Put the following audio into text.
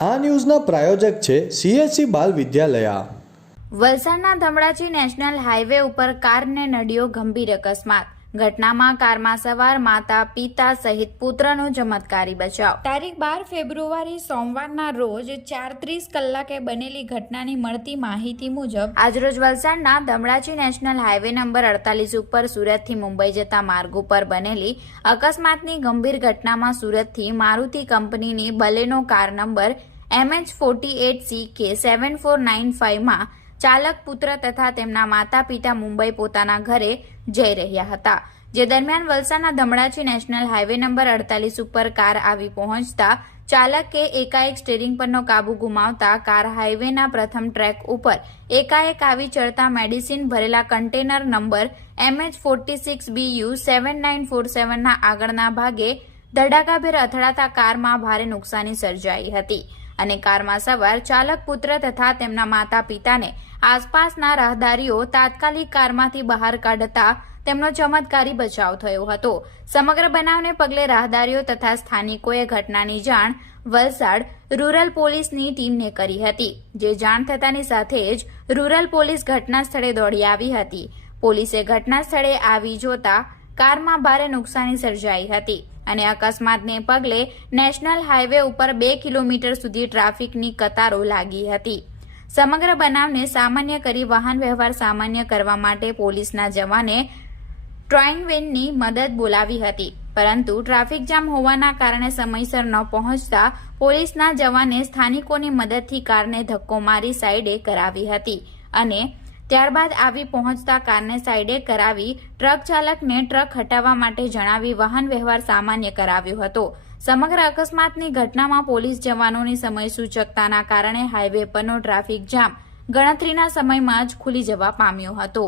આ ન્યૂઝના પ્રાયોજક છે CSC બાલ વિદ્યાલયા। વલસાડના ધમડાચી નેશનલ હાઈવે ઉપર કારને નડ્યો ગંભીર અકસ્માત। ઘટનામાં કારમાં સવાર માતા પિતા સહિત પુત્રનો ચમત્કારી બચાવ। તારીખ 12 ફેબ્રુઆરી સોમવારના રોજ 4:30 કલાકે બનેલી ઘટનાની મળતી માહિતી મુજબ આજરોજ વલસાડના ધમડાચી નેશનલ હાઈવે નંબર 48 ઉપર સુરતથી મુંબઈ જતા માર્ગ ઉપર બનેલી અકસ્માતની ગંભીર ઘટનામાં સુરતથી મારુતિ કંપનીની બલેનો કાર નંબર MH48CK7495 માં ચાલક પુત્ર તથા તેમના માતા પિતા મુંબઈ પોતાના ઘરે જઈ રહ્યા હતા। જે દરમિયાન વલસાડના ધમડાચી નેશનલ હાઈવે નંબર 48 ઉપર કાર આવી પહોંચતા ચાલકે એકાએક સ્ટીયરિંગ પરનો કાબુ ગુમાવતા કાર હાઈવેના પ્રથમ ટ્રેક ઉપર એકાએક આવી ચડતા મેડિસિન ભરેલા કન્ટેનર નંબર MH46BU7947 ના આગળના ભાગે ધડાકાભેર અથડાતા કારમાં ભારે નુકસાની સર્જાઈ હતી અને કારમાં સવાર ચાલક પુત્ર તથા તેમના માતા પિતાને આસપાસના રાહદારીઓ તાત્કાલિક કારમાંથી બહાર કાઢતા તેમનો ચમત્કારી બચાવ થયો હતો। સમગ્ર બનાવને પગલે રાહદારીઓ તથા સ્થાનિકોએ ઘટનાની જાણ વલસાડ રૂરલ પોલીસની ટીમને કરી હતી। જે જાણ થતાની સાથે જ રૂરલ પોલીસ ઘટના સ્થળે દોડી આવી હતી। પોલીસે ઘટના સ્થળે આવી જોતા કારમાં ભારે નુકસાની સર્જાઈ હતી અને અકસ્માતને પગલે નેશનલ હાઈવે ઉપર 2 કિલોમીટર સુધી ટ્રાફિકની કતારો લાગી હતી। સમગ્ર બનાવને સામાન્ય કરી વાહન વ્યવહાર સામાન્ય કરવા માટે પોલીસના જવાને ટ્રોઈંગ વેનની મદદ બોલાવી હતી, પરંતુ ટ્રાફિક જામ હોવાના કારણે સમયસર ન પહોંચતા પોલીસના જવાને સ્થાનિકોની મદદથી કારને ધક્કો મારી સાઈડે કરાવી હતી અને ત્યારબાદ આવી પહોંચતા કારને સાઈડે કરાવી ટ્રક ચાલકને ટ્રક હટાવવા માટે જણાવી વાહન વ્યવહાર સામાન્ય કરાવ્યો હતો। સમગ્ર અકસ્માતની ઘટનામાં પોલીસ જવાનોની સમય સૂચકતાના કારણે હાઈવે પરનો ટ્રાફિક જામ ગણતરીના સમયમાં જ ખુલી જવા પામ્યો હતો।